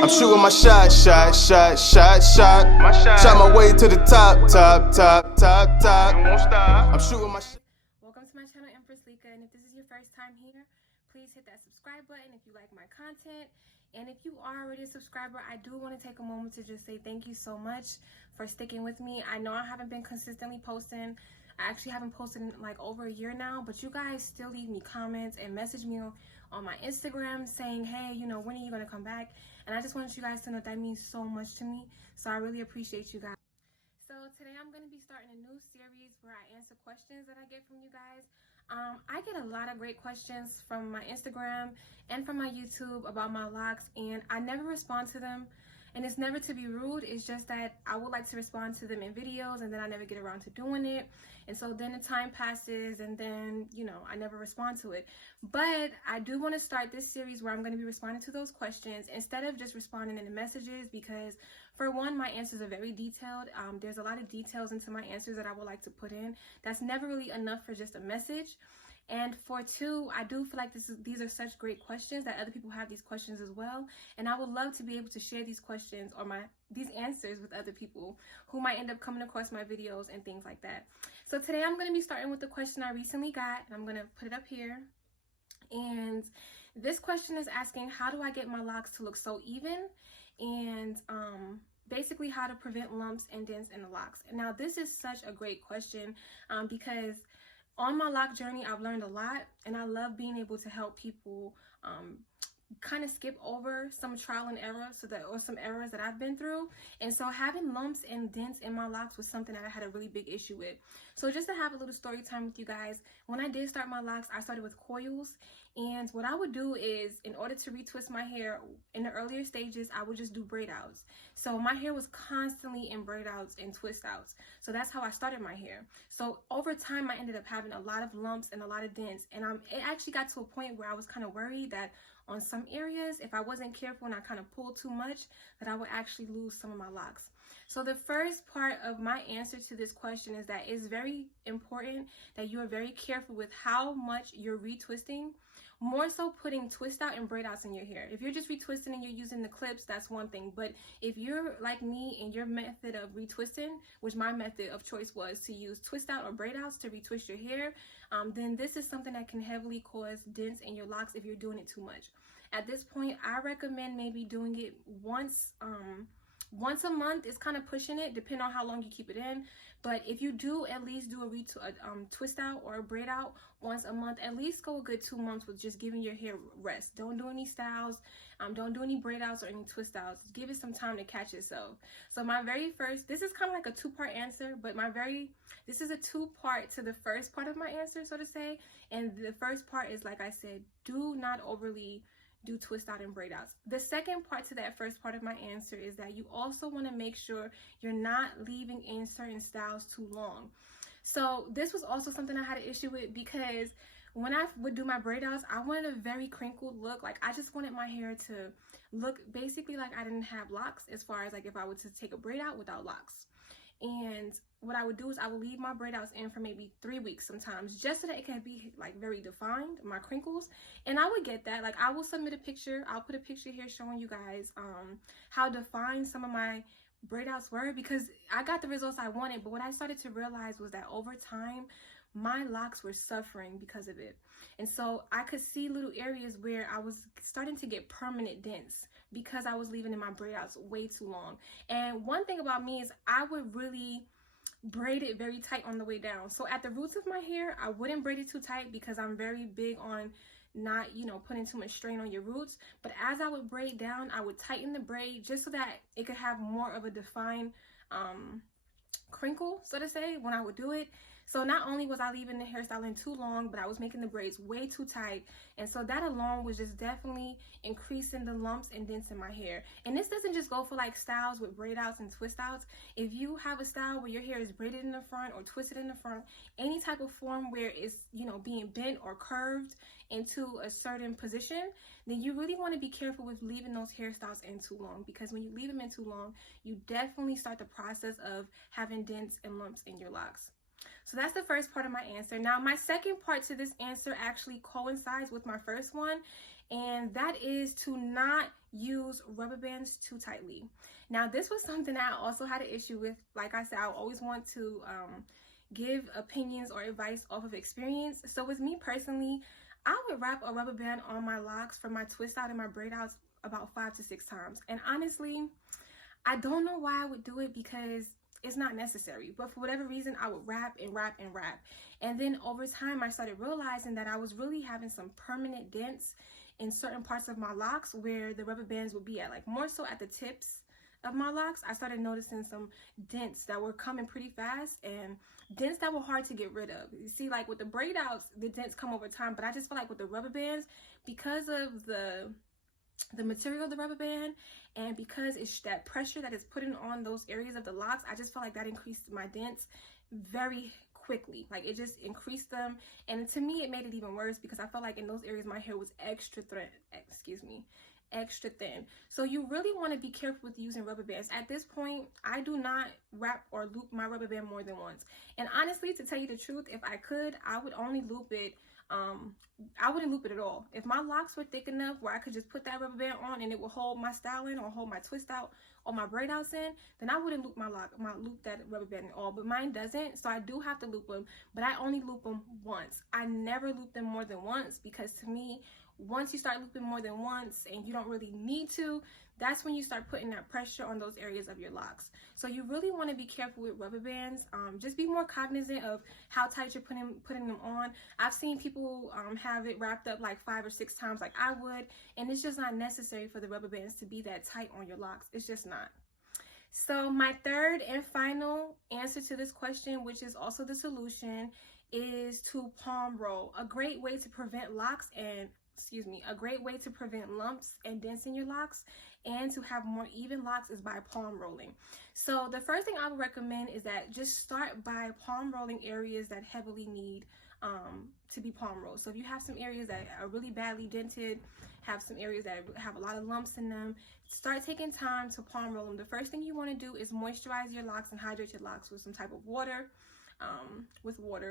I'm shooting my shot. Shot my way to the top. I'm shooting my shot. Welcome to my channel, Empress Lika, and if this is your first time here, please hit that subscribe button if you like my content. And if you are already a subscriber, I do want to take a moment to just say thank you so much for sticking with me. I know I haven't been consistently posting. I actually haven't posted in like over a year now, but you guys still leave me comments and message me on my Instagram saying, hey, you know, when are you going to come back? And I just want you guys to know that means so much to me. So I really appreciate you guys. So today I'm going to be starting a new series where I answer questions that I get from you guys. I get a lot of great questions from my Instagram and from my YouTube about my locks, and I never respond to them. And it's never to be rude, it's just that I would like to respond to them in videos and then I never get around to doing it. And so then the time passes and then, you know, I never respond to it. But I do want to start this series where I'm going to be responding to those questions instead of just responding in the messages, because for one, my answers are very detailed. There's a lot of details into my answers that I would like to put in. That's never really enough for just a message. And for two, I do feel like these are such great questions that other people have these questions as well. And I would love to be able to share these questions or these answers with other people who might end up coming across my videos and things like that. So today I'm going to be starting with the question I recently got, and I'm going to put it up here. And this question is asking, how do I get my locks to look so even? And basically how to prevent lumps and dents in the locks. And now this is such a great question because on my lock journey, I've learned a lot, and I love being able to help people kind of skip over some trial and error or some errors that I've been through. And so having lumps and dents in my locks was something that I had a really big issue with. So just to have a little story time with you guys, when I did start my locks, I started with coils. And what I would do is, in order to retwist my hair in the earlier stages, I would just do braid outs. So my hair was constantly in braid outs and twist outs. So that's how I started my hair. So over time, I ended up having a lot of lumps and a lot of dents. And it actually got to a point where I was kind of worried that on some areas, if I wasn't careful and I kind of pulled too much, that I would actually lose some of my locks. So the first part of my answer to this question is that it's very important that you are very careful with how much you're retwisting. More so putting twist out and braid outs in your hair. If you're just retwisting and you're using the clips, that's one thing. But if you're like me and your method of retwisting, which my method of choice was to use twist out or braid outs to retwist your hair, then this is something that can heavily cause dents in your locks if you're doing it too much. At this point, I recommend maybe doing it once a month. Is kind of pushing it, depending on how long you keep it in. But if you do at least do a twist out or a braid out once a month, at least go a good 2 months with just giving your hair rest. Don't do any styles, don't do any braid outs or any twist outs. Give it some time to catch itself. So my very first, this is kind of like a two-part answer, but this is a two-part to the first part of my answer, so to say. And the first part is, like I said, do not overly do twist out and braid outs. The second part to that first part of my answer is that you also want to make sure you're not leaving in certain styles too long. So this was also something I had an issue with, because when I would do my braid outs, I wanted a very crinkled look. Like, I just wanted my hair to look basically like I didn't have locks, as far as like if I were to take a braid out without locks. And what I would do is I would leave my braid outs in for maybe 3 weeks sometimes, just so that it can be like very defined, my crinkles. And I would get that. Like, I will submit a picture. I'll put a picture here showing you guys how defined some of my braid outs were, because I got the results I wanted. But what I started to realize was that over time, my locks were suffering because of it. And so I could see little areas where I was starting to get permanent dents because I was leaving in my braid outs way too long. And one thing about me is I would really braid it very tight on the way down. So at the roots of my hair, I wouldn't braid it too tight because I'm very big on not, you know, putting too much strain on your roots. But as I would braid down, I would tighten the braid just so that it could have more of a defined crinkle, so to say, when I would do it. So not only was I leaving the hairstyle in too long, but I was making the braids way too tight. And so that alone was just definitely increasing the lumps and dents in my hair. And this doesn't just go for like styles with braid outs and twist outs. If you have a style where your hair is braided in the front or twisted in the front, any type of form where it's, you know, being bent or curved into a certain position, then you really want to be careful with leaving those hairstyles in too long, because when you leave them in too long, you definitely start the process of having dents and lumps in your locks. So that's the first part of my answer. Now, my second part to this answer actually coincides with my first one, and that is to not use rubber bands too tightly. Now, this was something that I also had an issue with. Like I said, I always want to give opinions or advice off of experience. So with me personally, I would wrap a rubber band on my locks for my twist out and my braid outs about 5 to 6 times. And honestly, I don't know why I would do it, because it's not necessary. But for whatever reason, I would wrap and wrap and wrap. And then over time, I started realizing that I was really having some permanent dents in certain parts of my locks where the rubber bands would be at, like more so at the tips of my locks. I started noticing some dents that were coming pretty fast, and dents that were hard to get rid of. You see, like with the braid outs, the dents come over time, but I just feel like with the rubber bands, because of the material of the rubber band, and because it's that pressure that is putting on those areas of the locks, I just felt like that increased my dents very quickly. Like it just increased them, and to me it made it even worse, because I felt like in those areas my hair was extra thin. So you really want to be careful with using rubber bands. At this point, I do not wrap or loop my rubber band more than once. And honestly, to tell you the truth, if I could, I would only loop it I wouldn't loop it at all. If my locks were thick enough where I could just put that rubber band on and it will hold my style in, or hold my twist out or my braid outs in, then I wouldn't loop loop that rubber band at all. But mine doesn't, so I do have to loop them, but I only loop them once. I never loop them more than once, because to me, once you start looping more than once and you don't really need to, that's when you start putting that pressure on those areas of your locks. So you really want to be careful with rubber bands. Just be more cognizant of how tight you're putting them on. I've seen people have it wrapped up like 5 or 6 times like I would, and it's just not necessary for the rubber bands to be that tight on your locks. It's just not. So my third and final answer to this question, which is also the solution, is to palm roll. A great way to prevent a great way to prevent lumps and dents in your locks and to have more even locks is by palm rolling. So the first thing I would recommend is that just start by palm rolling areas that heavily need to be palm rolled. So if you have some areas that are really badly dented, have some areas that have a lot of lumps in them, start taking time to palm roll them. The first thing you want to do is moisturize your locks and hydrate your locks with some type of water.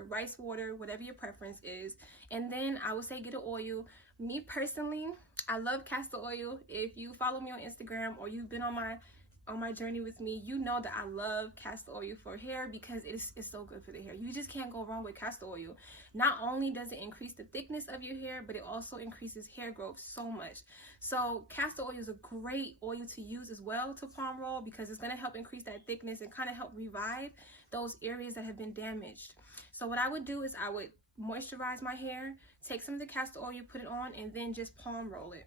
Rice water, whatever your preference is. And then I would say get an oil. Me personally, I love castor oil. If you follow me on Instagram or you've been on my journey with me, you know that I love castor oil for hair, because it's so good for the hair. You just can't go wrong with castor oil. Not only does it increase the thickness of your hair, but it also increases hair growth so much. So castor oil is a great oil to use as well to palm roll, because it's going to help increase that thickness and kind of help revive those areas that have been damaged. So what I would do is I would moisturize my hair, take some of the castor oil, put it on, and then just palm roll it.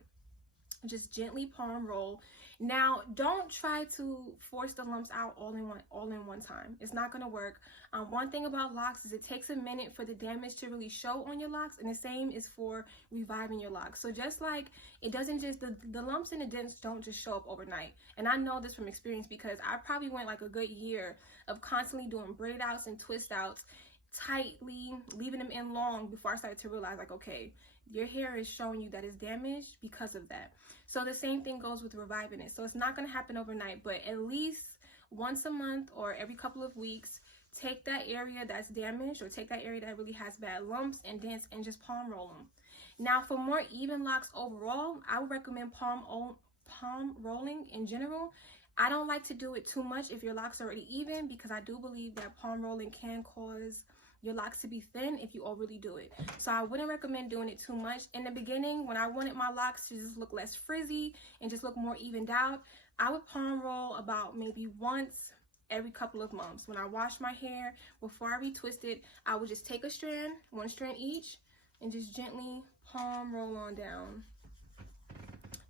Just gently palm roll. Now, don't try to force the lumps out all in one time. It's not going to work. One thing about locks is it takes a minute for the damage to really show on your locks, and the same is for reviving your locks. So just like it doesn't just, the lumps and the dents don't just show up overnight. And I know this from experience, because I probably went like a good year of constantly doing braid outs and twist outs tightly, leaving them in long, before I started to realize, like, okay, your hair is showing you that it's damaged because of that. So the same thing goes with reviving it. So it's not going to happen overnight, but at least once a month or every couple of weeks, take that area that's damaged, or take that area that really has bad lumps and dents, and just palm roll them. Now, for more even locks overall, I would recommend palm rolling in general. I don't like to do it too much if your locks are already even, because I do believe that palm rolling can cause your locks to be thin if you overly do it. So I wouldn't recommend doing it too much. In the beginning, when I wanted my locks to just look less frizzy and just look more evened out, I would palm roll about maybe once every couple of months. When I wash my hair, before I retwist it, I would just take a strand, one strand each, and just gently palm roll on down.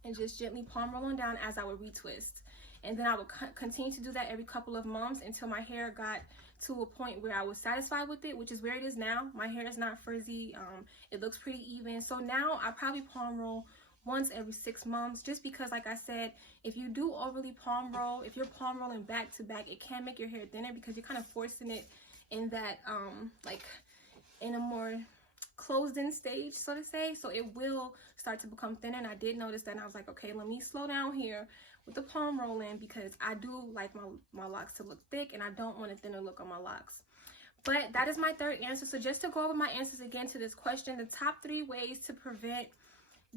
And just gently palm roll on down as I would retwist. And then I would continue to do that every couple of months until my hair got to a point where I was satisfied with it, which is where it is now. My hair is not frizzy. It looks pretty even. So now I probably palm roll once every 6 months, just because, like I said, if you do overly palm roll, if you're palm rolling back to back, it can make your hair thinner, because you're kind of forcing it in that, like in a more closed in stage, so to say. So it will start to become thinner, and I did notice that, and I was like, okay, let me slow down here with the palm rolling, because I do like my locks to look thick, and I don't want a thinner look on my locks. But that is my third answer. So just to go over my answers again to this question, the top 3 ways to prevent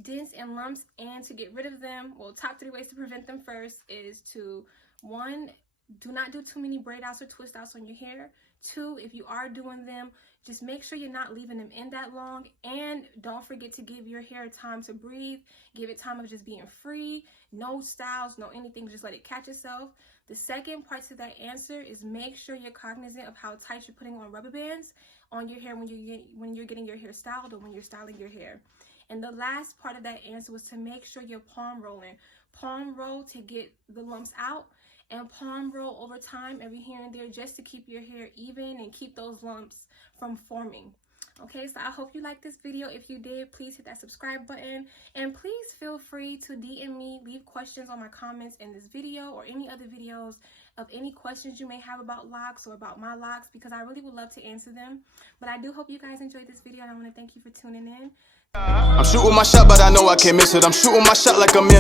dents and lumps, and to get rid of them, well, top 3 ways to prevent them first is to, 1, do not do too many braid outs or twist outs on your hair. 2, if you are doing them, just make sure you're not leaving them in that long, and don't forget to give your hair time to breathe. Give it time of just being free, no styles, no anything, just let it catch itself. The second part to that answer is make sure you're cognizant of how tight you're putting on rubber bands on your hair when you're getting your hair styled or when you're styling your hair. And the last part of that answer was to make sure you're palm rolling. Palm roll to get the lumps out, and palm roll over time every here and there just to keep your hair even and keep those lumps from forming. Okay, so I hope you liked this video. If you did, please hit that subscribe button, and please feel free to DM me, leave questions on my comments in this video or any other videos of any questions you may have about locks or about my locks, because I really would love to answer them. But I do hope you guys enjoyed this video, and I want to thank you for tuning in. I'm shooting my shot, but I know I can't miss it. I'm shooting my shot like I'm in.